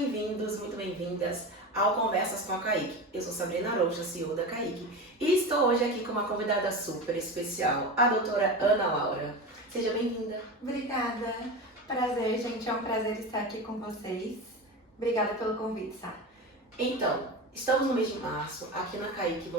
bem-vindos, muito bem-vindas ao Conversas com a Kaique. Eu sou Sabrina Rocha, CEO da Kaique, e estou hoje aqui com uma convidada super especial, a doutora Ana Laura. Seja bem-vinda. Obrigada. Prazer, gente. É um prazer estar aqui com vocês. Obrigada pelo convite, Sá. Então, estamos no mês de março, aqui na Kaique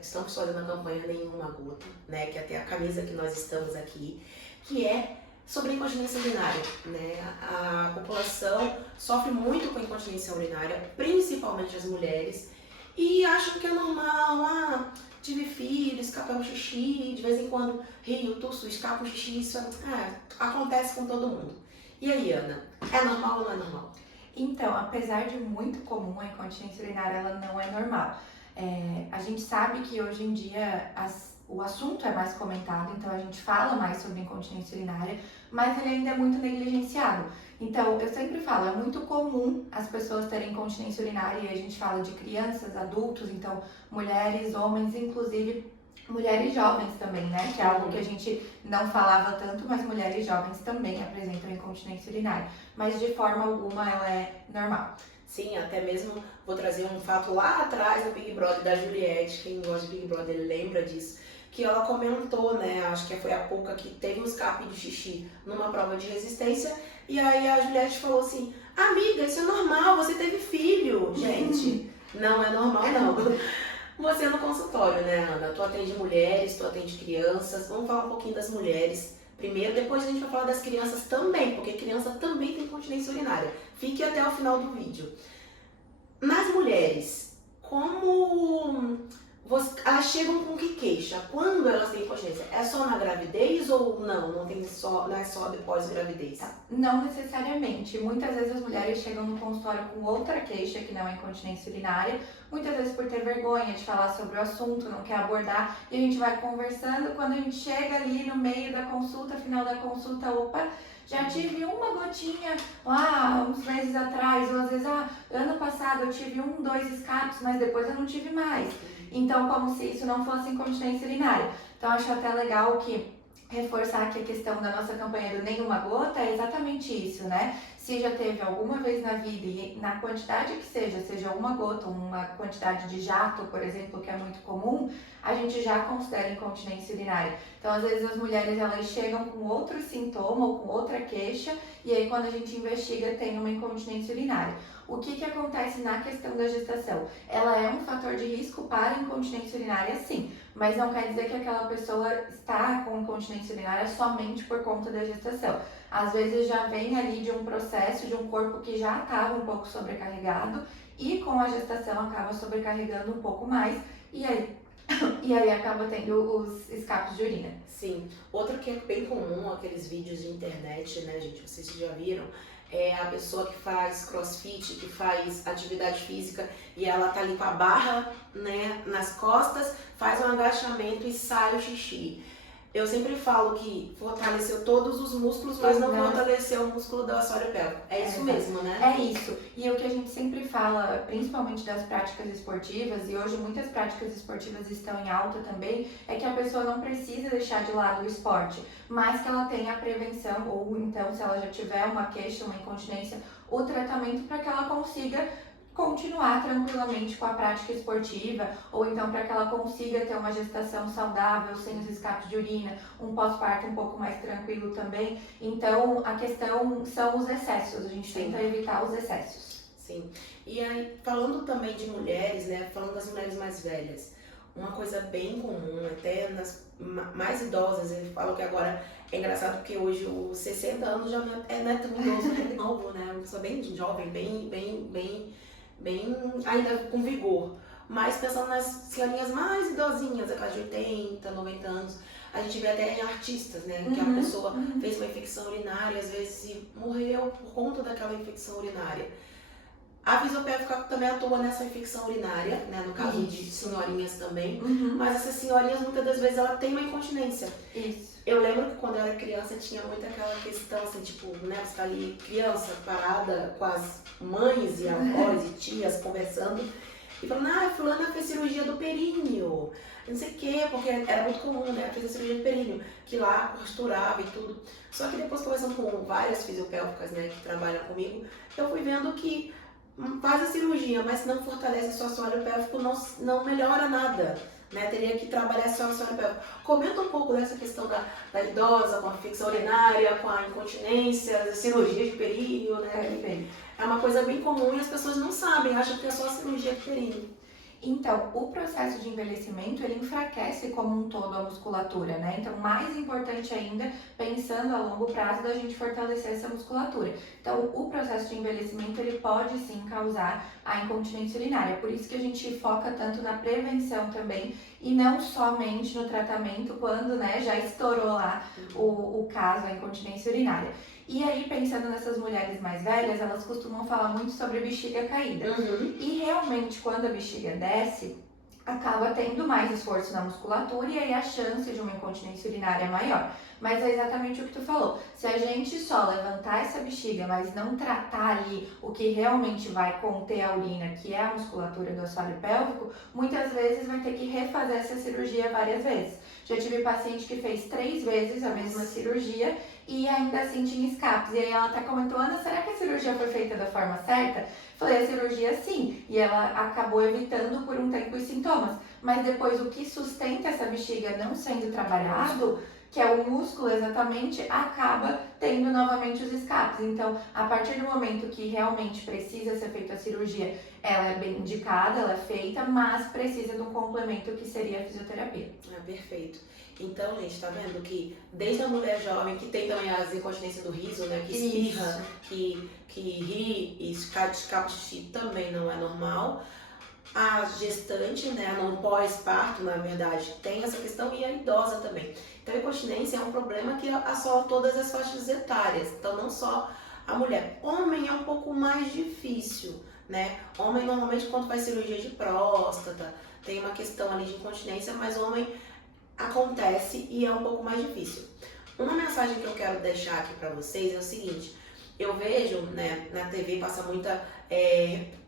estamos fazendo a campanha Nenhuma Gota, né, que é até a camisa que nós estamos aqui, que é sobre incontinência urinária, né? A população sofre muito com incontinência urinária, principalmente as mulheres, e acham que é normal, tive filho, escapar o xixi, de vez em quando rio, tuço, escapa o xixi, isso acontece com todo mundo. E aí, Ana, é normal ou não é normal? Então, apesar de muito comum, a incontinência urinária ela não é normal. A gente sabe que hoje em dia o assunto é mais comentado, então a gente fala mais sobre incontinência urinária, mas ele ainda é muito negligenciado. Então, eu sempre falo, é muito comum as pessoas terem incontinência urinária e a gente fala de crianças, adultos, então mulheres, homens, inclusive mulheres jovens também, né? Que é algo que a gente não falava tanto, mas mulheres jovens também apresentam incontinência urinária. Mas de forma alguma ela é normal. Sim, até mesmo vou trazer um fato lá atrás do Big Brother da Juliette, quem gosta de Big Brother lembra disso, que ela comentou, né, acho que foi a Pouca, que teve um escape de xixi numa prova de resistência, e aí a Juliette falou assim, amiga, isso é normal, você teve filho. Gente, não é normal não. Você é no consultório, né, Ana? Tu atende mulheres, tu atende crianças, vamos falar um pouquinho das mulheres primeiro, depois a gente vai falar das crianças também, porque criança também tem incontinência urinária. Fique até o final do vídeo. Nas mulheres, elas chegam com que queixa? Quando elas têm incontinência? É só na gravidez ou não? Não é só depois da gravidez? Não necessariamente. Muitas vezes as mulheres chegam no consultório com outra queixa que não é incontinência urinária, muitas vezes por ter vergonha de falar sobre o assunto, não quer abordar, e a gente vai conversando. Quando a gente chega ali no meio da consulta, final da consulta, opa, já tive uma gotinha lá uns meses atrás, ou às vezes, ano passado eu tive 2 escapes, mas depois eu não tive mais. Então, como se isso não fosse incontinência urinária. Então, acho até legal que reforçar que a questão da nossa campanha do Nenhuma Gota é exatamente isso, né? Se já teve alguma vez na vida, e na quantidade que seja uma gota, uma quantidade de jato, por exemplo, que é muito comum, a gente já considera incontinência urinária. Então, às vezes as mulheres elas chegam com outro sintoma ou com outra queixa, e aí quando a gente investiga tem uma incontinência urinária. O que acontece na questão da gestação? Ela é um fator de risco para a incontinência urinária, sim, mas não quer dizer que aquela pessoa está com incontinência urinária somente por conta da gestação. Às vezes já vem ali de um processo, de um corpo que já estava um pouco sobrecarregado e com a gestação acaba sobrecarregando um pouco mais e aí acaba tendo os escapes de urina. Sim. Outra que é bem comum, aqueles vídeos de internet, né, gente, vocês já viram, é a pessoa que faz crossfit, que faz atividade física e ela tá ali com a barra, né, nas costas, faz um agachamento e sai o xixi. Eu sempre falo que fortaleceu todos os músculos, mas não fortaleceu o músculo da assoalho pélvico. É isso mesmo, né? É isso. E o que a gente sempre fala, principalmente das práticas esportivas, e hoje muitas práticas esportivas estão em alta também, é que a pessoa não precisa deixar de lado o esporte, mas que ela tenha a prevenção, ou então, se ela já tiver uma queixa, uma incontinência, o tratamento para que ela consiga continuar tranquilamente com a prática esportiva, ou então para que ela consiga ter uma gestação saudável, sem os escapes de urina, um pós-parto um pouco mais tranquilo também. Então, a questão são os excessos, a gente tenta evitar os excessos. Sim, e aí, falando também de mulheres, né, falando das mulheres mais velhas, uma coisa bem comum, até nas mais idosas, eles falam que agora é engraçado porque hoje os 60 anos já não é tão idoso, é novo, né, uma pessoa bem jovem, bem ainda com vigor, mas pensando nas senhorinhas mais idosinhas, aquelas de 80, 90 anos, a gente vê até em artistas, né, que a pessoa fez uma infecção urinária, às vezes morreu por conta daquela infecção urinária. A fisiopélvica também atua nessa infecção urinária, né, no caso de senhorinhas também, mas essas senhorinhas muitas das vezes ela tem uma incontinência. Isso. Eu lembro que quando eu era criança tinha muito aquela questão assim, tipo, né, você tá ali criança parada com as mães e avós e tias conversando e falando, fulana fez cirurgia do períneo, não sei o quê, porque era muito comum, né, fez a cirurgia do períneo, que lá costurava e tudo. Só que depois conversando com várias fisiopélvicas, né, que trabalham comigo, eu fui vendo que faz a cirurgia, mas se não fortalece seu assoalho pélvico, não melhora nada. Né? Teria que trabalhar seu assoalho pélvico. Comenta um pouco dessa questão da idosa, com a infecção urinária, com a incontinência, a cirurgia de períneo, né? É uma coisa bem comum e as pessoas não sabem, acham que é só a cirurgia de períneo. Então, o processo de envelhecimento, ele enfraquece como um todo a musculatura, né? Então, mais importante ainda, pensando a longo prazo, da gente fortalecer essa musculatura. Então, o processo de envelhecimento, ele pode sim causar a incontinência urinária. Por isso que a gente foca tanto na prevenção também e não somente no tratamento quando, né, já estourou lá o caso, a incontinência urinária. E aí, pensando nessas mulheres mais velhas, elas costumam falar muito sobre bexiga caída. E realmente, quando a bexiga desce, acaba tendo mais esforço na musculatura e aí a chance de uma incontinência urinária é maior. Mas é exatamente o que tu falou. Se a gente só levantar essa bexiga, mas não tratar ali o que realmente vai conter a urina, que é a musculatura do assoalho pélvico, muitas vezes vai ter que refazer essa cirurgia várias vezes. Já tive paciente que fez 3 vezes a mesma cirurgia e ainda assim tinha escapes. E aí ela até comentou, Ana, será que a cirurgia foi feita da forma certa? Falei, a cirurgia sim. E ela acabou evitando por um tempo os sintomas. Mas depois o que sustenta essa bexiga não sendo trabalhado, que é o músculo exatamente, acaba tendo novamente os escapes. Então, a partir do momento que realmente precisa ser feita a cirurgia, ela é bem indicada, ela é feita, mas precisa de um complemento que seria a fisioterapia. Perfeito. Então, gente, tá vendo que desde a mulher jovem, que tem também as incontinências do riso, né, que espirra, que ri e escapa xixi também não é normal. A gestante, né, no pós-parto, na verdade, tem essa questão e a idosa também. Então, a incontinência é um problema que assola todas as faixas etárias, então não só a mulher. Homem é um pouco mais difícil, né? Homem, normalmente, quando faz cirurgia de próstata, tem uma questão ali de incontinência, mas homem acontece e é um pouco mais difícil. Uma mensagem que eu quero deixar aqui para vocês é o seguinte: eu vejo, né, na TV passa muita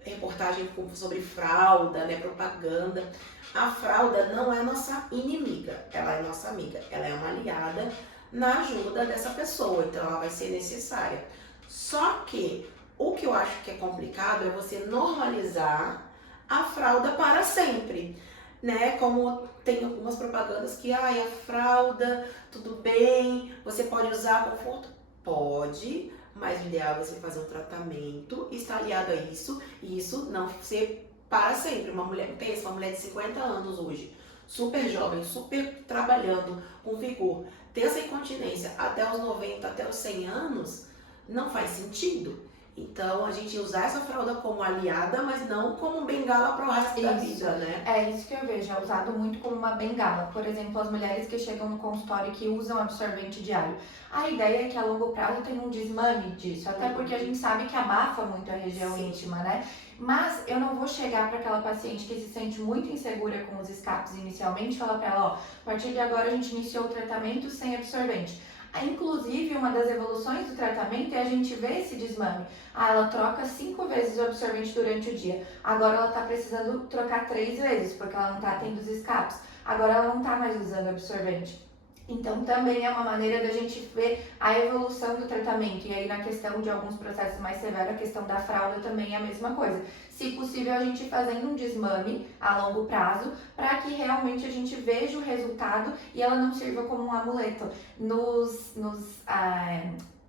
reportagem sobre fralda, né, propaganda. A fralda não é nossa inimiga, ela é nossa amiga, ela é uma aliada na ajuda dessa pessoa, então ela vai ser necessária. Só que o que eu acho que é complicado é você normalizar a fralda para sempre. Né, como tem algumas propagandas que a fralda, tudo bem, você pode usar conforto? Pode, mas o ideal é você fazer um tratamento, estar aliado a isso, e isso não ser para sempre. Uma mulher, pensa, uma mulher de 50 anos hoje, super jovem, super trabalhando, com vigor, ter essa incontinência até os 90, até os 100 anos, não faz sentido. Então, a gente usar essa fralda como aliada, mas não como bengala para o resto da vida, né? É isso que eu vejo, é usado muito como uma bengala. Por exemplo, as mulheres que chegam no consultório e que usam absorvente diário. A ideia é que a longo prazo tenha um desmame disso, até porque a gente sabe que abafa muito a região íntima, né? Mas eu não vou chegar para aquela paciente que se sente muito insegura com os escapes inicialmente e falar para ela, ó, a partir de agora a gente iniciou o tratamento sem absorvente. Inclusive, uma das evoluções do tratamento é a gente ver esse desmame. Ela troca 5 vezes o absorvente durante o dia. Agora ela está precisando trocar 3 vezes, porque ela não está tendo os escapes. Agora ela não está mais usando absorvente. Então, também é uma maneira da gente ver a evolução do tratamento. E aí, na questão de alguns processos mais severos, a questão da fralda também é a mesma coisa. Se possível, a gente fazendo um desmame a longo prazo, para que realmente a gente veja o resultado e ela não sirva como um amuleto. Nos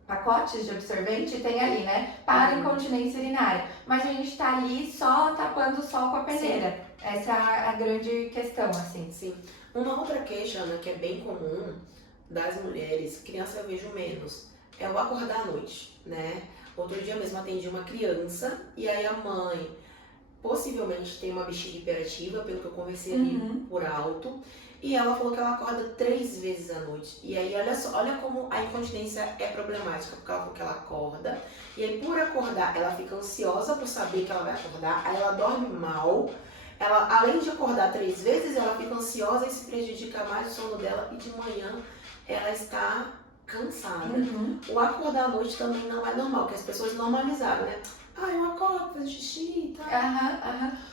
pacotes de absorvente tem ali, né? Para incontinência urinária. Mas a gente tá ali só tapando o sol com a peneira. Sim. Essa é a grande questão, assim. Sim. Uma outra queixa, Ana, que é bem comum das mulheres, criança eu vejo menos, é o acordar à noite, né? Outro dia mesmo atendi uma criança e aí a mãe possivelmente tem uma bexiga hiperativa, pelo que eu conversei ali por alto, e ela falou que ela acorda 3 vezes à noite. E aí olha só, olha como a incontinência é problemática, porque ela falou que ela acorda, e aí por acordar ela fica ansiosa por saber que ela vai acordar, aí ela dorme mal. Ela, além de acordar 3 vezes, ela fica ansiosa e se prejudica mais o sono dela e de manhã ela está cansada. O acordar à noite também não é normal, que as pessoas normalizaram, né? Eu acordo, faço xixi e tal.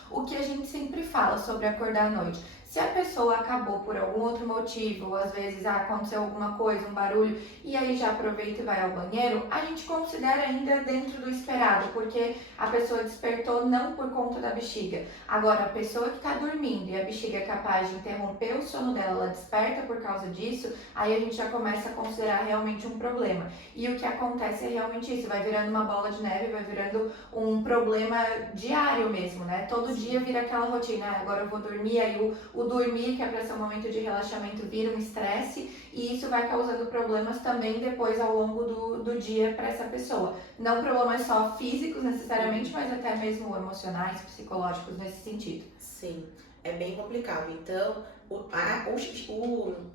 O que a gente sempre fala sobre acordar à noite. Se a pessoa acabou por algum outro motivo, ou às vezes aconteceu alguma coisa, um barulho, e aí já aproveita e vai ao banheiro, a gente considera ainda dentro do esperado, porque a pessoa despertou não por conta da bexiga. Agora, a pessoa que está dormindo e a bexiga é capaz de interromper o sono dela, ela desperta por causa disso, aí a gente já começa a considerar realmente um problema. E o que acontece é realmente isso, vai virando uma bola de neve, vai virando um problema diário mesmo, né? Todo dia vira aquela rotina, agora eu vou dormir, aí o dormir, que é para ser um momento de relaxamento, vira um estresse, e isso vai causando problemas também depois ao longo do dia para essa pessoa. Não problemas só físicos necessariamente, mas até mesmo emocionais, psicológicos nesse sentido. Sim, é bem complicado. Então, eu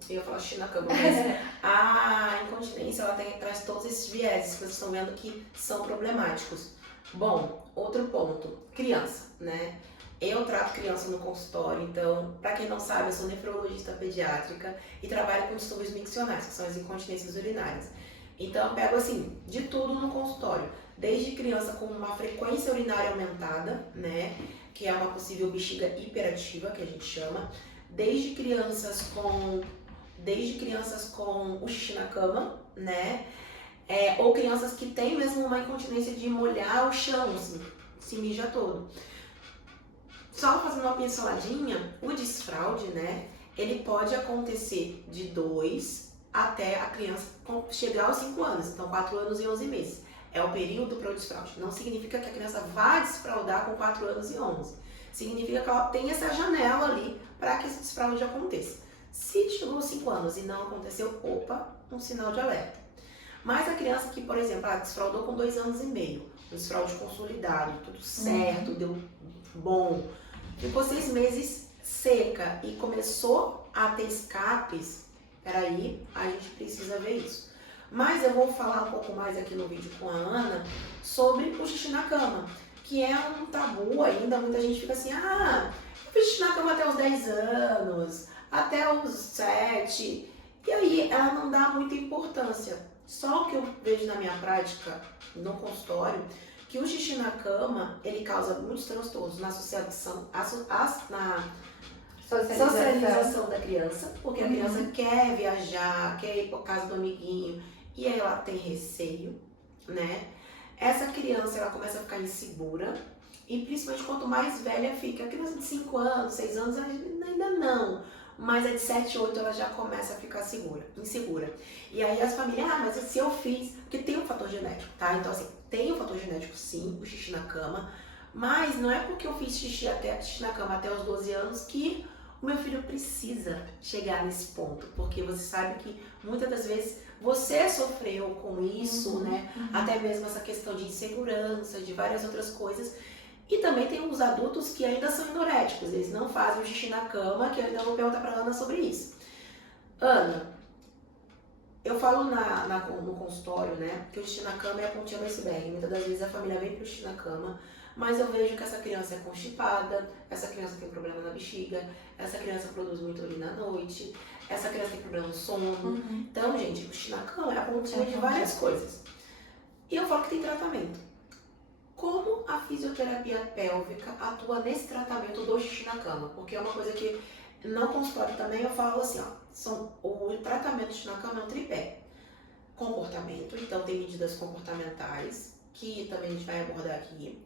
ia falar xixi na cama, mas a incontinência ela traz todos esses vieses que vocês estão vendo que são problemáticos. Bom, outro ponto, criança, né? Eu trato criança no consultório, então, para quem não sabe, eu sou nefrologista pediátrica e trabalho com distúrbios miccionais, que são as incontinências urinárias. Então, eu pego assim, de tudo no consultório, desde criança com uma frequência urinária aumentada, né, que é uma possível bexiga hiperativa, que a gente chama, desde crianças com o xixi na cama, né, ou crianças que têm mesmo uma incontinência de molhar o chão, assim, se mija todo. Só fazendo uma pinceladinha, o desfraude, né, ele pode acontecer de 2 até a criança chegar aos 5 anos, então 4 anos e 11 meses. É o período para o desfraude. Não significa que a criança vá desfraudar com 4 anos e 11. Significa que ela tem essa janela ali para que esse desfraude aconteça. Se chegou aos 5 anos e não aconteceu, opa, um sinal de alerta. Mas a criança que, por exemplo, desfraudou com 2 anos e meio, um desfraude consolidado, tudo certo, deu bom, ficou 6 meses seca e começou a ter escapes, peraí, a gente precisa ver isso. Mas eu vou falar um pouco mais aqui no vídeo com a Ana sobre o xixi na cama, que é um tabu ainda, muita gente fica assim, eu fiz xixi na cama até os 10 anos, até os 7, e aí ela não dá muita importância. Só que eu vejo na minha prática, no consultório, que o xixi na cama, ele causa muitos transtornos na socialização da criança, porque a criança quer viajar, quer ir para casa do amiguinho, e aí ela tem receio, né? Essa criança, ela começa a ficar insegura, e principalmente quanto mais velha fica. A criança de 5 anos, 6 anos, ainda não, mas a de 7, 8 ela já começa a ficar insegura. E aí as famílias, mas se eu fiz, porque tem um fator genético, tá? Então assim, tem um fator genético sim, o xixi na cama, mas não é porque eu fiz xixi na cama até os 12 anos que o meu filho precisa chegar nesse ponto, porque você sabe que muitas das vezes você sofreu com isso, né? Até mesmo essa questão de insegurança, de várias outras coisas. E também tem uns adultos que ainda são anoréticos, eles não fazem o xixi na cama, que eu ainda vou perguntar pra Ana sobre isso. Ana, eu falo no consultório, né, que o xixi na cama é a pontinha do iceberg. Muitas das vezes a família vem pro xixi na cama, mas eu vejo que essa criança é constipada, essa criança tem problema na bexiga, essa criança produz muita urina à noite, essa criança tem problema no sono. Então, gente, o xixi na cama é a pontinha de várias coisas. E eu falo que tem tratamento. Como a fisioterapia pélvica atua nesse tratamento do xixi na cama? Porque é uma coisa que no consultório também eu falo assim, o tratamento do xixi na cama é um tripé. Comportamento, então tem medidas comportamentais, que também a gente vai abordar aqui.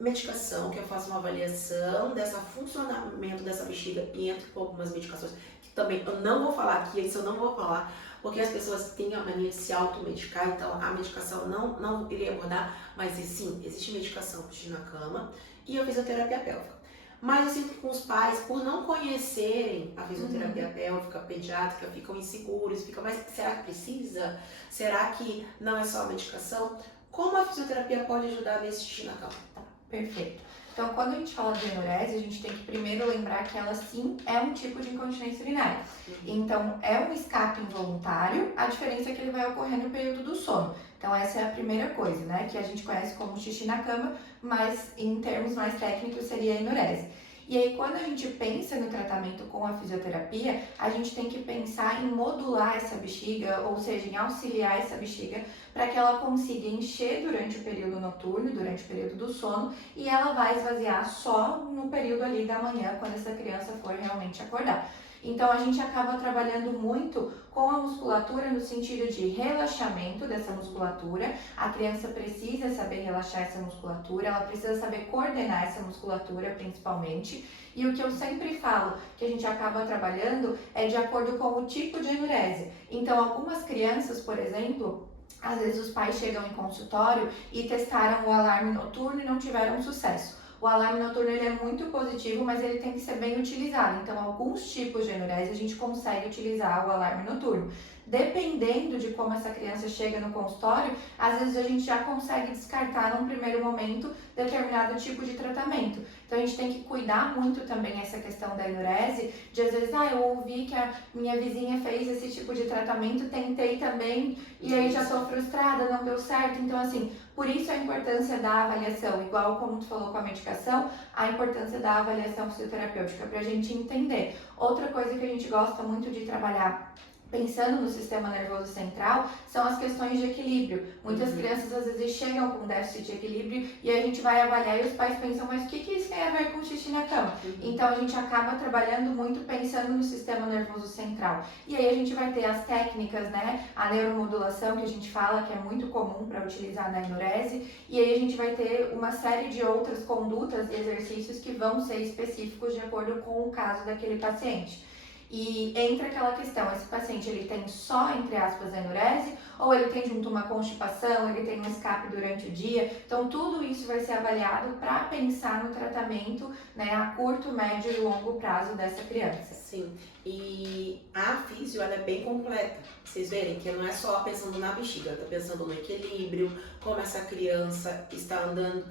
Medicação, que eu faço uma avaliação desse funcionamento dessa bexiga e entro com algumas medicações, que também eu não vou falar aqui, isso eu não vou falar, porque as pessoas têm a mania de se automedicar, então a medicação não irei abordar, mas sim, existe medicação para xixi na cama e a fisioterapia pélvica. Mas eu sinto que os pais, por não conhecerem a fisioterapia pélvica, pediátrica, ficam inseguros, mas será que precisa? Será que não é só a medicação? Como a fisioterapia pode ajudar nesse xixi na cama? Perfeito. Então, quando a gente fala de enurese, a gente tem que primeiro lembrar que ela sim é um tipo de incontinência urinária. Então, é um escape involuntário, a diferença é que ele vai ocorrer no período do sono. Então, essa é a primeira coisa, né? Que a gente conhece como xixi na cama, mas em termos mais técnicos seria a enurese. E aí, quando a gente pensa no tratamento com a fisioterapia, a gente tem que pensar em modular essa bexiga, ou seja, em auxiliar essa bexiga para que ela consiga encher durante o período noturno, durante o período do sono, e ela vai esvaziar só no período ali da manhã, quando essa criança for realmente acordar. Então a gente acaba trabalhando muito com a musculatura no sentido de relaxamento dessa musculatura. A criança precisa saber relaxar essa musculatura, ela precisa saber coordenar essa musculatura principalmente. E o que eu sempre falo que a gente acaba trabalhando é de acordo com o tipo de enurese. Então algumas crianças, por exemplo, às vezes os pais chegam em consultório e testaram o alarme noturno e não tiveram sucesso. O alarme noturno ele é muito positivo, mas ele tem que ser bem utilizado. Então, alguns tipos de enurese a gente consegue utilizar o alarme noturno. Dependendo de como essa criança chega no consultório, às vezes a gente já consegue descartar num primeiro momento determinado tipo de tratamento. Então, a gente tem que cuidar muito também essa questão da enurese, de às vezes, eu ouvi que a minha vizinha fez esse tipo de tratamento, tentei também, e aí já estou frustrada, não deu certo. Então, assim, por isso a importância da avaliação, igual como tu falou com a medicação, a importância da avaliação fisioterapêutica, para a gente entender. Outra coisa que a gente gosta muito de trabalhar, pensando no sistema nervoso central, são as questões de equilíbrio. Muitas crianças às vezes chegam com déficit de equilíbrio e a gente vai avaliar e os pais pensam, mas o que isso tem a ver com xixi na cama? Então a gente acaba trabalhando muito pensando no sistema nervoso central. E aí a gente vai ter as técnicas, né? A neuromodulação que a gente fala que é muito comum para utilizar na enurese. E aí a gente vai ter uma série de outras condutas e exercícios que vão ser específicos de acordo com o caso daquele paciente. E entra aquela questão, esse paciente ele tem só, entre aspas, enurese, ou ele tem junto uma constipação, ele tem um escape durante o dia. Então tudo isso vai ser avaliado para pensar no tratamento, né, a curto, médio e longo prazo dessa criança. Sim, e a físio ela é bem completa. Vocês verem que não é só pensando na bexiga, ela tá pensando no equilíbrio, como essa criança está andando.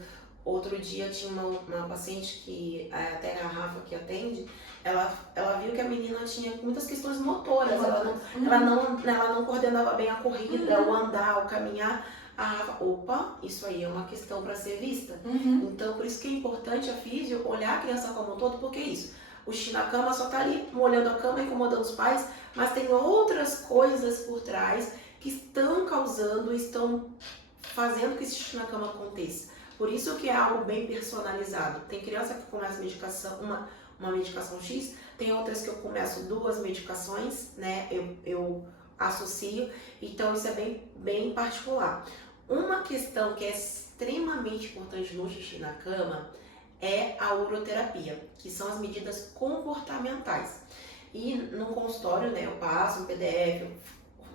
Outro dia tinha uma paciente que até a Rafa que atende, ela viu que a menina tinha muitas questões motoras, ela não coordenava bem a corrida, o andar, o caminhar. A Rafa, opa, isso aí é uma questão para ser vista. Então, por isso que é importante a físio olhar a criança como um todo, porque é isso. O xixi na cama só tá ali molhando a cama, incomodando os pais, mas tem outras coisas por trás que estão causando, estão fazendo que esse xixi na cama aconteça. Por isso que é algo bem personalizado. Tem criança que começa medicação, uma medicação X, tem outras que eu começo 2 medicações, né? Eu associo, então isso é bem particular. Uma questão que é extremamente importante no xixi na cama é a uroterapia, que são as medidas comportamentais. E no consultório, né, eu passo um PDF,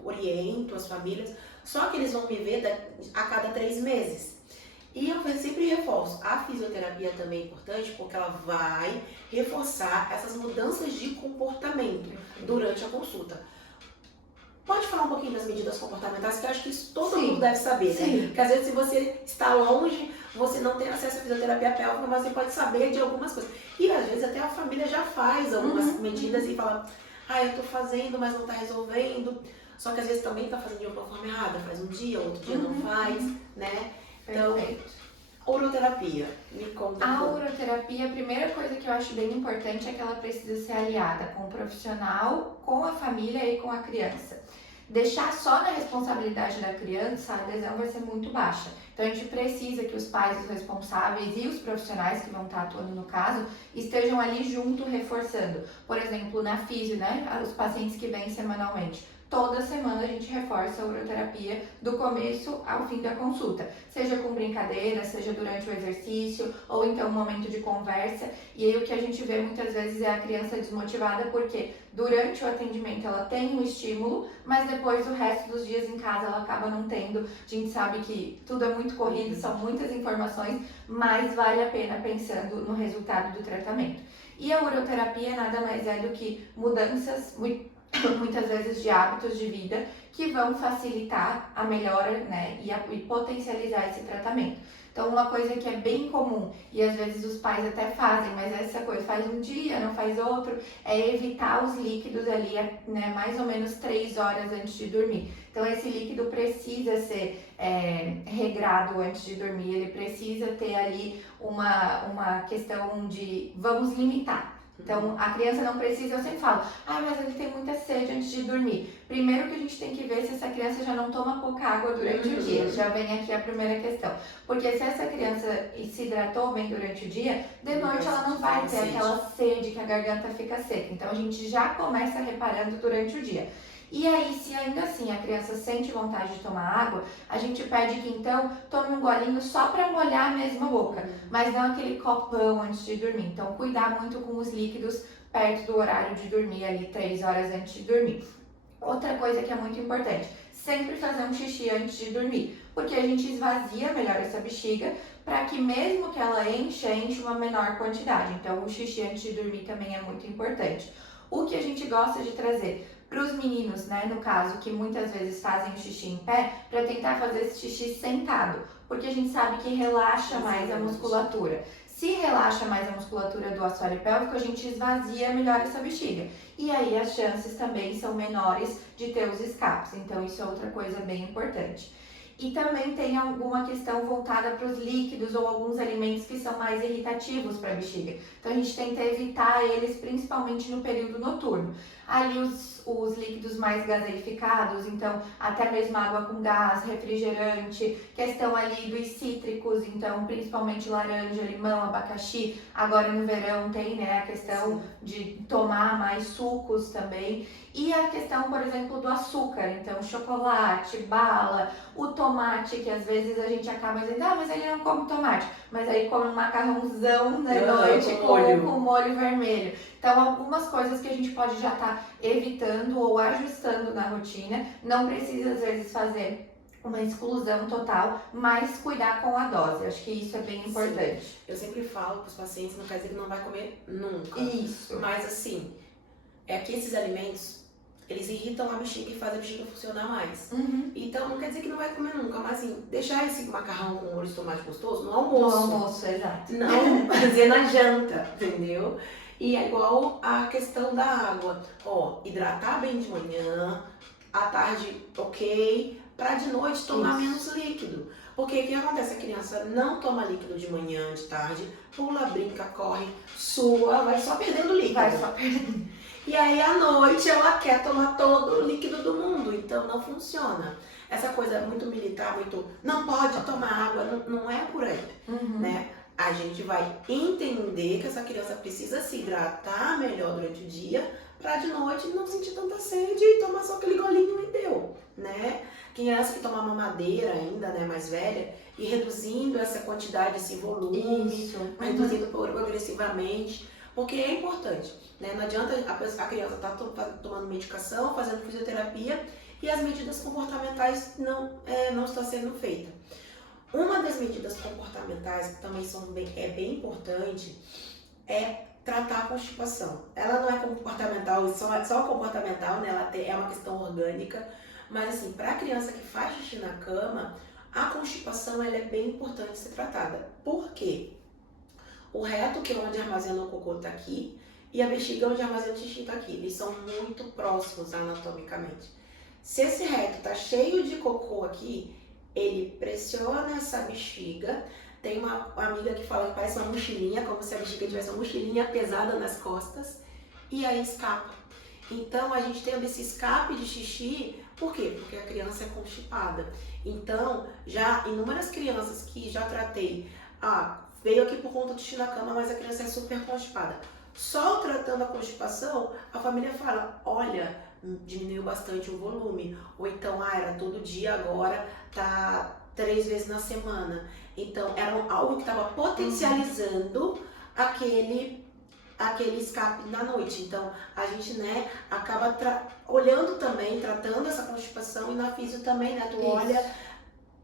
oriento as famílias, só que eles vão me ver a cada 3 meses. E eu sempre reforço, a fisioterapia também é importante porque ela vai reforçar essas mudanças de comportamento durante a consulta. Pode falar um pouquinho das medidas comportamentais, que eu acho que isso todo mundo deve saber, né? Porque às vezes se você está longe, você não tem acesso à fisioterapia pélvica, mas você pode saber de algumas coisas. E às vezes até a família já faz algumas medidas e fala, eu tô fazendo, mas não tá resolvendo. Só que às vezes também tá fazendo de uma forma errada, faz um dia, outro dia não faz, né? Então, uroterapia, me conta. A uroterapia, a primeira coisa que eu acho bem importante é que ela precisa ser aliada com o profissional, com a família e com a criança. Deixar só na responsabilidade da criança, a adesão vai ser muito baixa. Então a gente precisa que os pais, os responsáveis e os profissionais que vão estar atuando no caso estejam ali junto reforçando. Por exemplo, na físio, né? Os pacientes que vêm semanalmente. Toda semana a gente reforça a uroterapia do começo ao fim da consulta, seja com brincadeira, seja durante o exercício ou então um momento de conversa. E aí o que a gente vê muitas vezes é a criança desmotivada porque durante o atendimento ela tem um estímulo, mas depois o resto dos dias em casa ela acaba não tendo. A gente sabe que tudo é muito corrido, são muitas informações, mas vale a pena pensando no resultado do tratamento. E a uroterapia nada mais é do que mudanças muitas vezes de hábitos de vida que vão facilitar a melhora, né, e potencializar esse tratamento. Então uma coisa que é bem comum e às vezes os pais até fazem, mas essa coisa faz um dia, não faz outro, é evitar os líquidos ali, né, mais ou menos 3 horas antes de dormir. Então esse líquido precisa ser regrado antes de dormir, ele precisa ter ali uma questão de vamos limitar. Então, a criança não precisa, eu sempre falo, mas ele tem muita sede antes de dormir. Primeiro que a gente tem que ver se essa criança já não toma pouca água durante o dia. Já vem aqui a primeira questão. Porque se essa criança se hidratou bem durante o dia, de noite ela não vai ter aquela sede que a garganta fica seca. Então, a gente já começa reparando durante o dia. E aí, se ainda assim a criança sente vontade de tomar água, a gente pede que então tome um golinho só para molhar mesmo a boca, mas não aquele copão antes de dormir. Então, cuidar muito com os líquidos perto do horário de dormir, ali 3 horas antes de dormir. Outra coisa que é muito importante, sempre fazer um xixi antes de dormir, porque a gente esvazia melhor essa bexiga para que mesmo que ela enche uma menor quantidade. Então, o xixi antes de dormir também é muito importante. O que a gente gosta de trazer para os meninos, né, no caso, que muitas vezes fazem o xixi em pé, para tentar fazer esse xixi sentado, porque a gente sabe que relaxa mais a musculatura. Se relaxa mais a musculatura do assoalho pélvico, a gente esvazia melhor essa bexiga. E aí as chances também são menores de ter os escapes, então isso é outra coisa bem importante. E também tem alguma questão voltada para os líquidos ou alguns alimentos que são mais irritativos para a bexiga. Então a gente tenta evitar eles principalmente no período noturno. Ali os líquidos mais gaseificados, então até mesmo água com gás, refrigerante, questão ali dos cítricos, então principalmente laranja, limão, abacaxi. Agora no verão tem, né, a questão de tomar mais sucos também. E a questão, por exemplo, do açúcar, então chocolate, bala, o tomate, que às vezes a gente acaba dizendo, mas ele não come tomate, mas aí come um macarrãozão na noite com molho vermelho. Então, algumas coisas que a gente pode já estar evitando ou ajustando na rotina, não precisa às vezes fazer uma exclusão total, mas cuidar com a dose. Acho que isso é bem importante. Sim. Eu sempre falo para os pacientes, não quer dizer que não vai comer nunca. Isso. Mas assim, é que esses alimentos, eles irritam a bexiga e fazem a bexiga funcionar mais. Então, não quer dizer que não vai comer nunca, mas assim, deixar esse macarrão com molho de tomate gostoso no almoço. No almoço, exato. Não fazer na janta, entendeu? E é igual a questão da água. Hidratar bem de manhã, à tarde, ok, para de noite tomar menos líquido. Porque o que acontece? A criança não toma líquido de manhã, de tarde, pula, brinca, corre, sua, vai só perdendo líquido. Vai só perdendo. E aí à noite ela quer tomar todo o líquido do mundo, então não funciona. Essa coisa muito militar, muito não pode tomar água, não é por aí, né? A gente vai entender que essa criança precisa se hidratar melhor durante o dia para de noite não sentir tanta sede e tomar só aquele golinho e deu, né? Criança que toma mamadeira ainda, né, mais velha, e reduzindo essa quantidade, esse volume, reduzindo progressivamente, porque é importante, né? Não adianta a criança estar tomando medicação, fazendo fisioterapia e as medidas comportamentais não estão sendo feitas. Uma das medidas comportamentais que também é bem importante é tratar a constipação. Ela não é comportamental, só comportamental, né? Ela é uma questão orgânica, mas assim, para a criança que faz xixi na cama, a constipação ela é bem importante ser tratada. Por quê? O reto, que é onde armazena o cocô, está aqui, e a bexiga, onde armazena o xixi, está aqui. Eles são muito próximos anatomicamente. Se esse reto está cheio de cocô aqui, ele pressiona essa bexiga. Tem uma amiga que fala que parece uma mochilinha, como se a bexiga tivesse uma mochilinha pesada nas costas, e aí escapa. Então, a gente tem esse escape de xixi, por quê? Porque a criança é constipada. Então, já inúmeras crianças que já tratei, veio aqui por conta do xixi na cama, mas a criança é super constipada. Só tratando a constipação, a família fala, olha, diminuiu bastante o volume. Ou então, era todo dia, agora tá 3 vezes na semana. Então, era algo que estava potencializando aquele escape na noite. Então, a gente, né, acaba olhando também, tratando essa constipação, e na físio também, né, tu olha,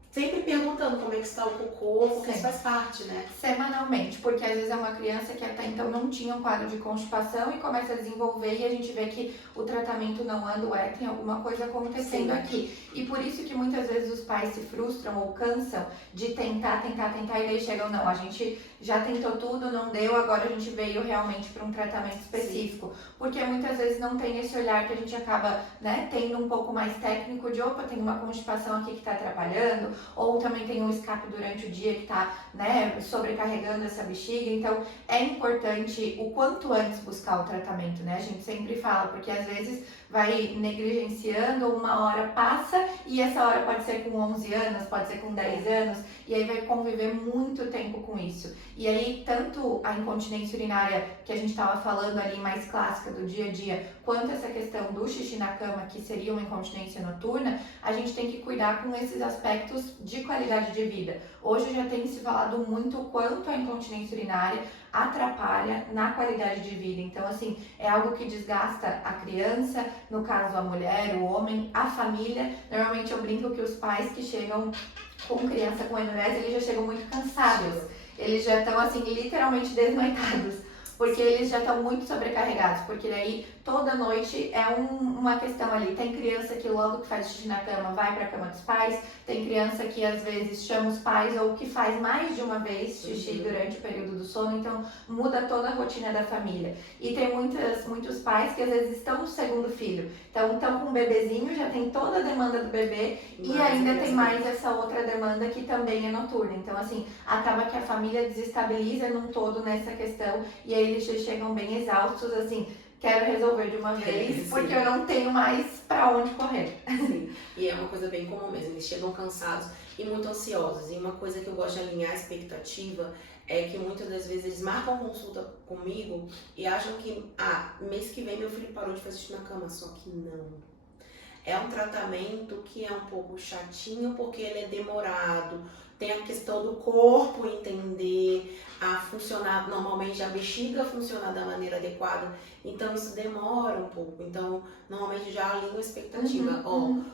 sempre perguntando como é que está o cocô, porque isso faz parte, né? Semanalmente, porque às vezes é uma criança que até então não tinha um quadro de constipação e começa a desenvolver e a gente vê que o tratamento não anda, tem alguma coisa acontecendo aqui. E por isso que muitas vezes os pais se frustram ou cansam de tentar e daí chegam, não, a gente já tentou tudo, não deu, agora a gente veio realmente para um tratamento específico. Porque muitas vezes não tem esse olhar que a gente acaba, né, tendo um pouco mais técnico de, tem uma constipação aqui que está atrapalhando, ou também tem um escape durante o dia que está, né, sobrecarregando essa bexiga. Então é importante o quanto antes buscar o tratamento, né? A gente sempre fala, porque às vezes vai negligenciando, uma hora passa e essa hora pode ser com 11 anos, pode ser com 10 anos, e aí vai conviver muito tempo com isso. E aí tanto a incontinência urinária que a gente estava falando ali mais clássica do dia a dia, quanto essa questão do xixi na cama, que seria uma incontinência noturna, a gente tem que cuidar com esses aspectos de qualidade de vida. Hoje já tem se falado muito o quanto a incontinência urinária atrapalha na qualidade de vida. Então, assim, é algo que desgasta a criança, no caso a mulher, o homem, a família. Normalmente eu brinco que os pais que chegam com criança com enuresia, eles já chegam muito cansados. Eles já estão, assim, literalmente desnoitados, porque eles já estão muito sobrecarregados, porque daí toda noite é uma questão ali. Tem criança que logo que faz xixi na cama vai para a cama dos pais, tem criança que às vezes chama os pais ou que faz mais de uma vez xixi durante o período do sono, então muda toda a rotina da família. E tem muitos pais que às vezes estão no segundo filho, então estão com um bebezinho, já tem toda a demanda do bebê e ainda tem mais essa outra demanda que também é noturna. Então assim, acaba que a família desestabiliza num todo nessa questão e aí eles já chegam bem exaustos, assim, quero resolver de uma vez, porque eu não tenho mais pra onde correr. Sim, e é uma coisa bem comum mesmo, eles chegam cansados e muito ansiosos. E uma coisa que eu gosto de alinhar a expectativa é que muitas das vezes eles marcam consulta comigo e acham que, mês que vem meu filho parou de fazer xixi na cama, só que não. É um tratamento que é um pouco chatinho porque ele é demorado. Tem a questão do corpo entender a funcionar, normalmente a bexiga funcionar da maneira adequada, então isso demora um pouco. Então, normalmente já alinho a expectativa.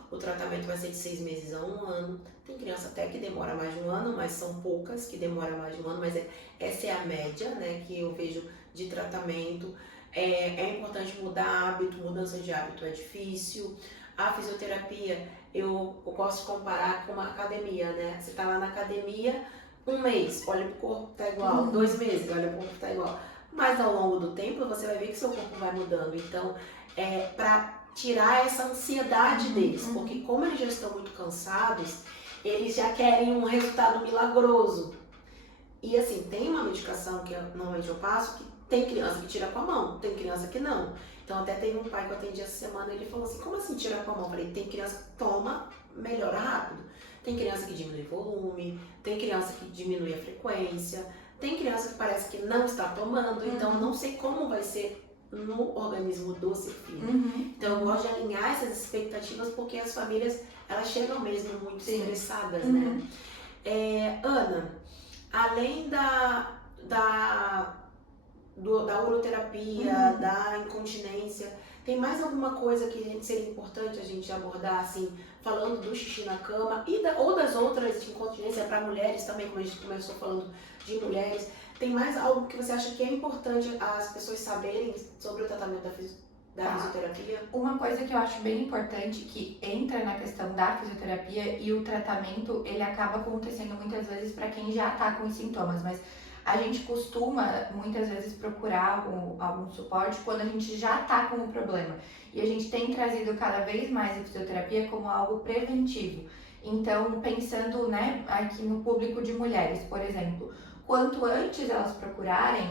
O tratamento vai ser de 6 meses a 1 ano. Tem criança até que demora mais de 1 ano, mas são poucas que demoram mais de 1 ano, mas essa é a média, né, que eu vejo de tratamento. É importante mudar hábito, mudança de hábito é difícil. A fisioterapia, eu gosto de comparar com uma academia, né? Você tá lá na academia, 1 mês, olha pro corpo, tá igual. 2 meses, olha pro corpo, tá igual. Mas ao longo do tempo, você vai ver que seu corpo vai mudando. Então, pra tirar essa ansiedade deles, porque como eles já estão muito cansados, eles já querem um resultado milagroso. E assim, tem uma medicação que normalmente eu passo, que tem criança que tira com a mão, tem criança que não. Então até teve um pai que eu atendi essa semana, ele falou assim, como assim tirar com a mão? Eu falei, tem criança que toma, melhora rápido. Tem criança que diminui volume, tem criança que diminui a frequência, tem criança que parece que não está tomando, então eu não sei como vai ser no organismo do seu filho. Então eu gosto de alinhar essas expectativas porque as famílias, elas chegam mesmo muito estressadas, né? Ana, além da uroterapia, da incontinência, tem mais alguma coisa que seria importante a gente abordar, assim, falando do xixi na cama ou das outras de incontinência para mulheres também, como a gente começou falando de mulheres? Tem mais algo que você acha que é importante as pessoas saberem sobre o tratamento da fisioterapia? Uma coisa que eu acho bem importante, que entra na questão da fisioterapia e o tratamento, ele acaba acontecendo muitas vezes para quem já está com os sintomas, mas a gente costuma muitas vezes procurar algum suporte quando a gente já está com o problema. E a gente tem trazido cada vez mais a fisioterapia como algo preventivo. Então, pensando, né, aqui no público de mulheres, por exemplo, quanto antes elas procurarem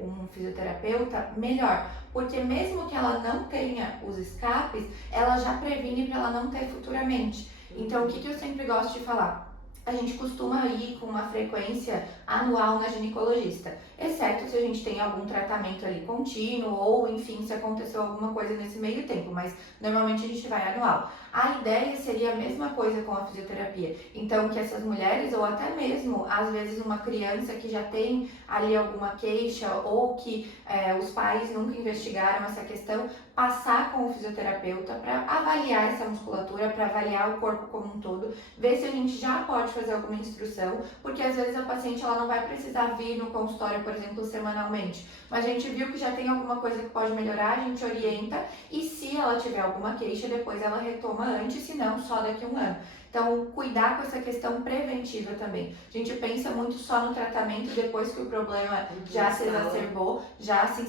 um fisioterapeuta, melhor. Porque mesmo que ela não tenha os escapes, ela já previne para ela não ter futuramente. Então, o que eu sempre gosto de falar? A gente costuma ir com uma frequência anual na ginecologista, exceto se a gente tem algum tratamento ali contínuo ou, enfim, se aconteceu alguma coisa nesse meio tempo, mas normalmente a gente vai anual. A ideia seria a mesma coisa com a fisioterapia, então que essas mulheres, ou até mesmo, às vezes, uma criança que já tem ali alguma queixa ou que os pais nunca investigaram essa questão, passar com o fisioterapeuta para avaliar essa musculatura, para avaliar o corpo como um todo, ver se a gente já pode fazer alguma instrução, porque às vezes a paciente ela não vai precisar vir no consultório, por exemplo, semanalmente, mas a gente viu que já tem alguma coisa que pode melhorar, a gente orienta e se ela tiver alguma queixa, depois ela retoma antes, se não, só daqui a 1 ano. Então, cuidar com essa questão preventiva também. A gente pensa muito só no tratamento depois que o problema já se exacerbou, já se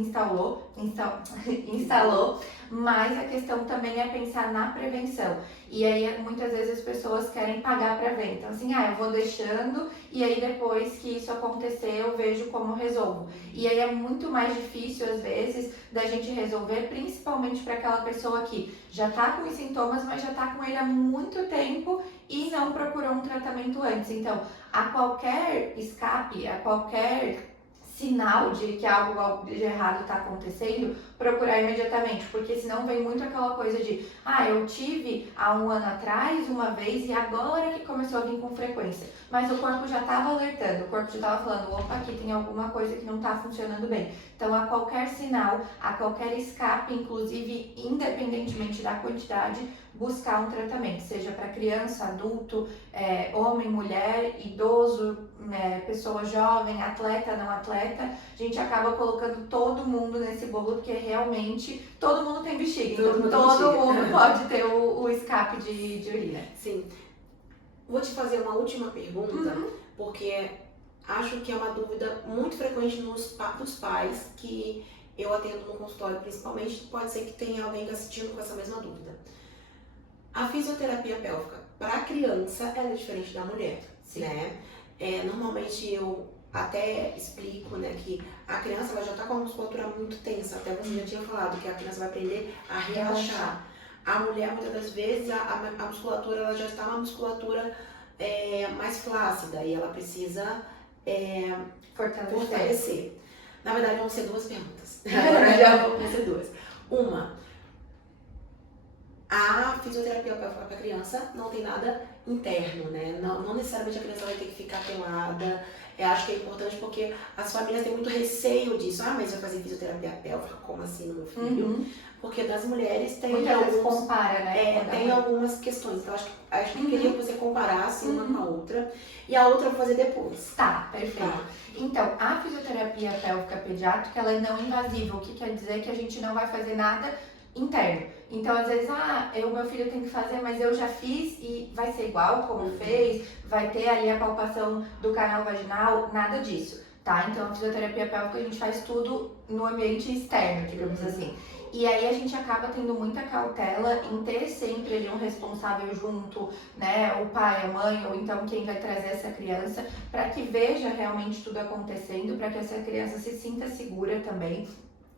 instalou, mas a questão também é pensar na prevenção. E aí, muitas vezes as pessoas querem pagar para ver. Então, assim, eu vou deixando e aí depois que isso acontecer eu vejo como resolvo. E aí é muito mais difícil, às vezes, da gente resolver, principalmente para aquela pessoa que já tá com os sintomas, mas já tá com ele há muito tempo e não procurou um tratamento antes. Então, a qualquer escape, a qualquer sinal de que algo de errado está acontecendo, procurar imediatamente, porque senão vem muito aquela coisa de eu tive há um ano atrás uma vez e agora que começou a vir com frequência, mas o corpo já estava alertando, o corpo já estava falando, opa, aqui tem alguma coisa que não está funcionando bem. Então, a qualquer sinal, a qualquer escape, inclusive independentemente da quantidade, buscar um tratamento, seja para criança, adulto, homem, mulher, idoso, pessoa jovem, atleta, não atleta. A gente acaba colocando todo mundo nesse bolo, porque realmente todo mundo tem bexiga, então todo mundo pode ter o escape de urina. Sim. Vou te fazer uma última pergunta, porque acho que é uma dúvida muito frequente dos pais que eu atendo no consultório, principalmente. Pode ser que tenha alguém assistindo com essa mesma dúvida. A fisioterapia pélvica para a criança ela é diferente da mulher, né? Normalmente eu até explico, né, que a criança ela já está com a musculatura muito tensa, até você já tinha falado que a criança vai aprender a relaxar. A mulher, muitas das vezes, a musculatura ela já está uma musculatura mais flácida e ela precisa fortalecer. Na verdade, vão ser duas perguntas. Agora já vão ser duas. Uma, a fisioterapia pélvica para criança não tem nada interno, né? Não necessariamente a criança vai ter que ficar pelada. Eu acho que é importante porque as famílias têm muito receio disso. Mas vai fazer fisioterapia pélvica? Como assim no meu filho? Porque das mulheres tem muitas vezes compara, né? Tem algumas questões. Então acho que queria que você comparasse uma com a outra. E a outra eu vou fazer depois. Tá, perfeito. Então, a fisioterapia pélvica pediátrica ela é não invasiva, o que quer dizer que a gente não vai fazer nada interno. Então, às vezes, o meu filho tem que fazer, mas eu já fiz e vai ser igual como fez, vai ter ali a palpação do canal vaginal, nada disso, tá? Então, a fisioterapia pélvica a gente faz tudo no ambiente externo, digamos assim. E aí a gente acaba tendo muita cautela em ter sempre ali um responsável junto, né? O pai, a mãe, ou então quem vai trazer essa criança, para que veja realmente tudo acontecendo, para que essa criança se sinta segura também.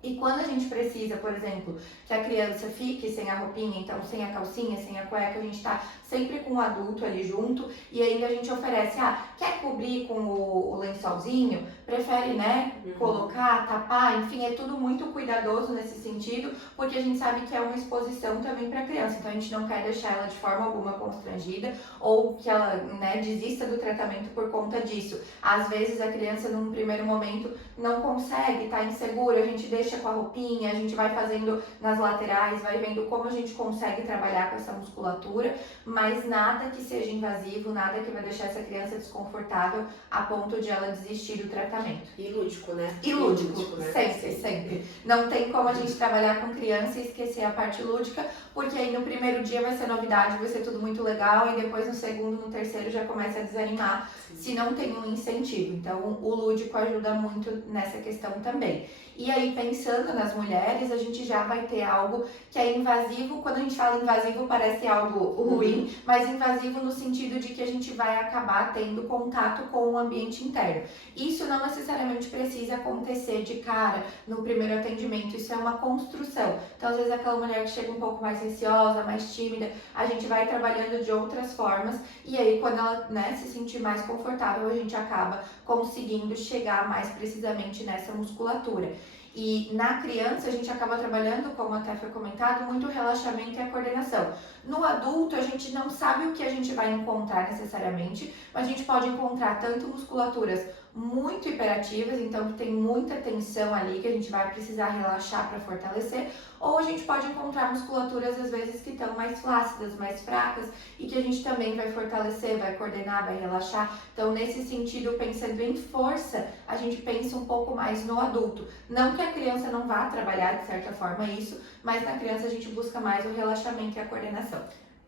E quando a gente precisa, por exemplo, que a criança fique sem a roupinha, então sem a calcinha, sem a cueca, a gente tá sempre com o adulto ali junto e ainda a gente oferece, quer cobrir com o lençolzinho? Prefere, né, colocar, tapar, enfim, é tudo muito cuidadoso nesse sentido, porque a gente sabe que é uma exposição também para a criança, então a gente não quer deixar ela de forma alguma constrangida ou que ela, né, desista do tratamento por conta disso. Às vezes a criança num primeiro momento não consegue, tá insegura, a gente deixa com a roupinha, a gente vai fazendo nas laterais, vai vendo como a gente consegue trabalhar com essa musculatura, mas nada que seja invasivo, nada que vai deixar essa criança desconfortável a ponto de ela desistir do tratamento. E lúdico, né? E lúdico, né? Sempre. Não tem como a gente trabalhar com criança e esquecer a parte lúdica, porque aí no primeiro dia vai ser novidade, vai ser tudo muito legal, e depois no segundo, no terceiro já começa a desanimar, se não tem um incentivo. Então o lúdico ajuda muito nessa questão também. E aí, pensando nas mulheres, a gente já vai ter algo que é invasivo. Quando a gente fala invasivo, parece algo ruim, mas invasivo no sentido de que a gente vai acabar tendo contato com o ambiente interno. Isso não necessariamente precisa acontecer de cara no primeiro atendimento, isso é uma construção. Então, às vezes, aquela mulher que chega um pouco mais receosa, mais tímida, a gente vai trabalhando de outras formas e aí, quando ela, né, se sentir mais confortável, a gente acaba conseguindo chegar mais precisamente nessa musculatura. E na criança a gente acaba trabalhando, como até foi comentado, muito o relaxamento e a coordenação. No adulto a gente não sabe o que a gente vai encontrar necessariamente, mas a gente pode encontrar tanto musculaturas muito hiperativas, então que tem muita tensão ali que a gente vai precisar relaxar para fortalecer, ou a gente pode encontrar musculaturas às vezes que estão mais flácidas, mais fracas e que a gente também vai fortalecer, vai coordenar, vai relaxar. Então, nesse sentido, pensando em força, a gente pensa um pouco mais no adulto. Não que a criança não vá trabalhar de certa forma isso, mas na criança a gente busca mais o relaxamento e a coordenação.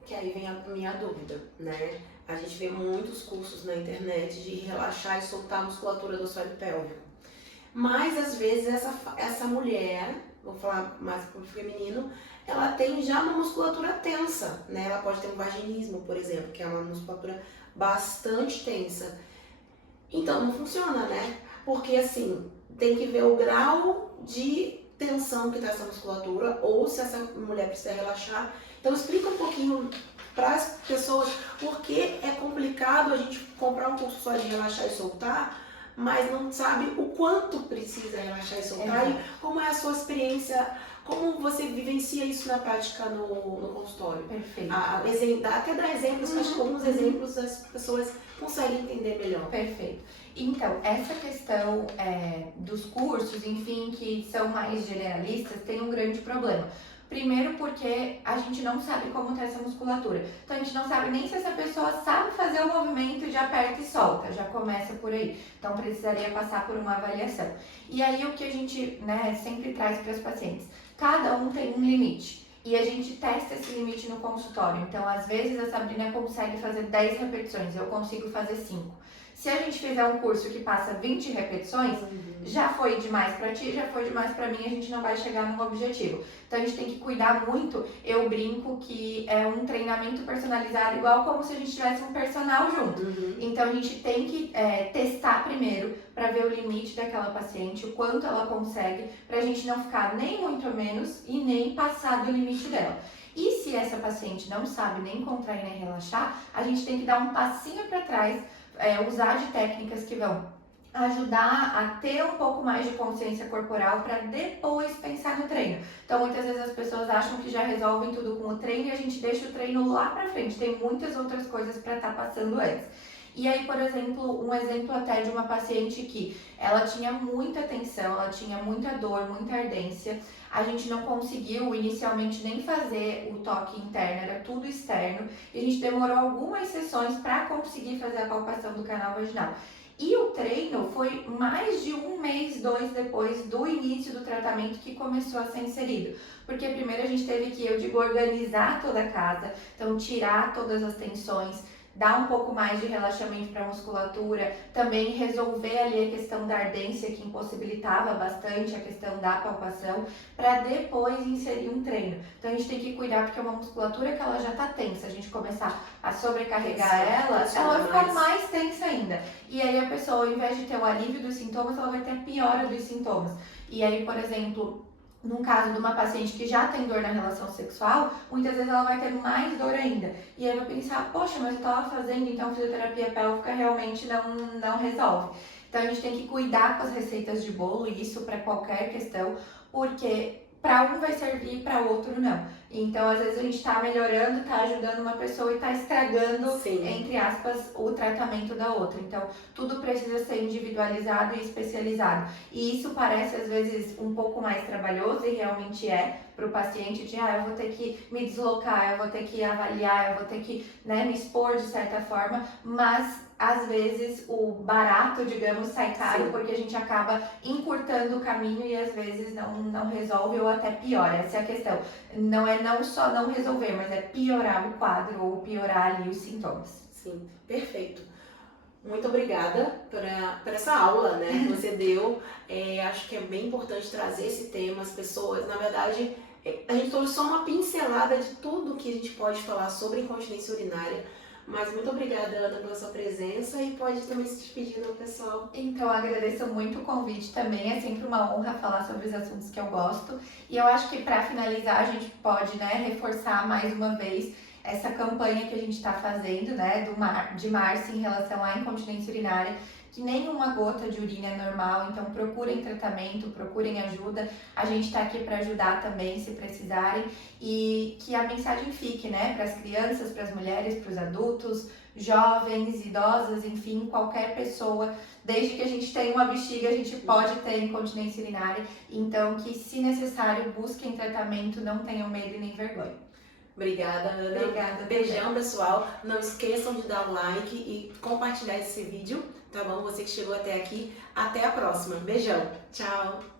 Que aí vem a minha dúvida, né? A gente vê muitos cursos na internet de relaxar e soltar a musculatura do assoalho pélvico. Mas às vezes essa mulher, vou falar mais pro feminino, ela tem já uma musculatura tensa, né? Ela pode ter um vaginismo, por exemplo, que é uma musculatura bastante tensa. Então não funciona, né? Porque assim, tem que ver o grau de tensão que tá essa musculatura ou se essa mulher precisa relaxar. Então explica um pouquinho para as pessoas porque é complicado a gente comprar um curso só de relaxar e soltar, mas não sabe o quanto precisa relaxar e soltar e como é a sua experiência, como você vivencia isso na prática no consultório. Perfeito. Até dar exemplos, que acho que alguns exemplos as pessoas conseguem entender melhor. Perfeito. Então, essa questão dos cursos, enfim, que são mais generalistas, tem um grande problema. Primeiro porque a gente não sabe como tá essa musculatura. Então a gente não sabe nem se essa pessoa sabe fazer o movimento de aperta e solta, já começa por aí. Então precisaria passar por uma avaliação. E aí o que a gente, sempre traz para os pacientes, cada um tem um limite. E a gente testa esse limite no consultório. Então às vezes a Sabrina consegue fazer 10 repetições, eu consigo fazer 5. Se a gente fizer um curso que passa 20 repetições, já foi demais pra ti, já foi demais pra mim, a gente não vai chegar num objetivo. Então a gente tem que cuidar muito. Eu brinco que é um treinamento personalizado, igual como se a gente tivesse um personal junto. Então a gente tem que testar primeiro para ver o limite daquela paciente, o quanto ela consegue, pra gente não ficar nem muito menos e nem passar do limite dela. E se essa paciente não sabe nem contrair nem relaxar, a gente tem que dar um passinho para trás, usar de técnicas que vão ajudar a ter um pouco mais de consciência corporal para depois pensar no treino. Então muitas vezes as pessoas acham que já resolvem tudo com o treino e a gente deixa o treino lá para frente. Tem muitas outras coisas para estar passando antes. E aí, por exemplo, um exemplo até de uma paciente que ela tinha muita tensão, ela tinha muita dor, muita ardência. A gente não conseguiu inicialmente nem fazer o toque interno, era tudo externo. E a gente demorou algumas sessões para conseguir fazer a palpação do canal vaginal. E o treino foi mais de 1 mês, 2 depois do início do tratamento que começou a ser inserido. Porque primeiro a gente teve que, organizar toda a casa, então tirar todas as tensões, dar um pouco mais de relaxamento para a musculatura, também resolver ali a questão da ardência que impossibilitava bastante a questão da palpação, para depois inserir um treino. Então a gente tem que cuidar porque é uma musculatura que ela já está tensa, a gente começar a sobrecarregar ela vai ficar mais tensa ainda. E aí a pessoa, ao invés de ter o alívio dos sintomas, ela vai ter a piora dos sintomas. E aí, por exemplo, num caso de uma paciente que já tem dor na relação sexual, muitas vezes ela vai ter mais dor ainda. E aí vai pensar, poxa, mas eu estava fazendo então fisioterapia pélvica, realmente não resolve. Então a gente tem que cuidar com as receitas de bolo, e isso para qualquer questão, porque para um vai servir, para outro não. Então, às vezes a gente está melhorando, está ajudando uma pessoa e está estragando, entre aspas, o tratamento da outra. Então, tudo precisa ser individualizado e especializado. E isso parece, às vezes, um pouco mais trabalhoso, e realmente é, para o paciente, de eu vou ter que me deslocar, eu vou ter que avaliar, eu vou ter que me expor de certa forma, mas às vezes o barato, digamos, sai caro, porque a gente acaba encurtando o caminho e às vezes não resolve ou até piora. Essa é a questão. Não é não só não resolver, mas é piorar o quadro ou piorar ali os sintomas. Sim, perfeito. Muito obrigada por essa aula, que você deu. Acho que é bem importante trazer esse tema. As pessoas, na verdade, a gente trouxe só uma pincelada de tudo que a gente pode falar sobre incontinência urinária. Mas muito obrigada, Ana, pela sua presença, e pode também se despedir do pessoal. Então, agradeço muito o convite também, é sempre uma honra falar sobre os assuntos que eu gosto. E eu acho que para finalizar a gente pode reforçar mais uma vez essa campanha que a gente está fazendo, de março em relação à incontinência urinária, que nenhuma gota de urina é normal, então procurem tratamento, procurem ajuda. A gente está aqui para ajudar também, se precisarem, e que a mensagem fique, para as crianças, para as mulheres, para os adultos, jovens, idosas, enfim, qualquer pessoa. Desde que a gente tenha uma bexiga, a gente pode ter incontinência urinária, então que, se necessário, busquem tratamento, não tenham medo e nem vergonha. Obrigada, Ana. Obrigada. Beijão, pessoal. Não esqueçam de dar um like e compartilhar esse vídeo, tá bom? Você que chegou até aqui. Até a próxima. Beijão. Tchau.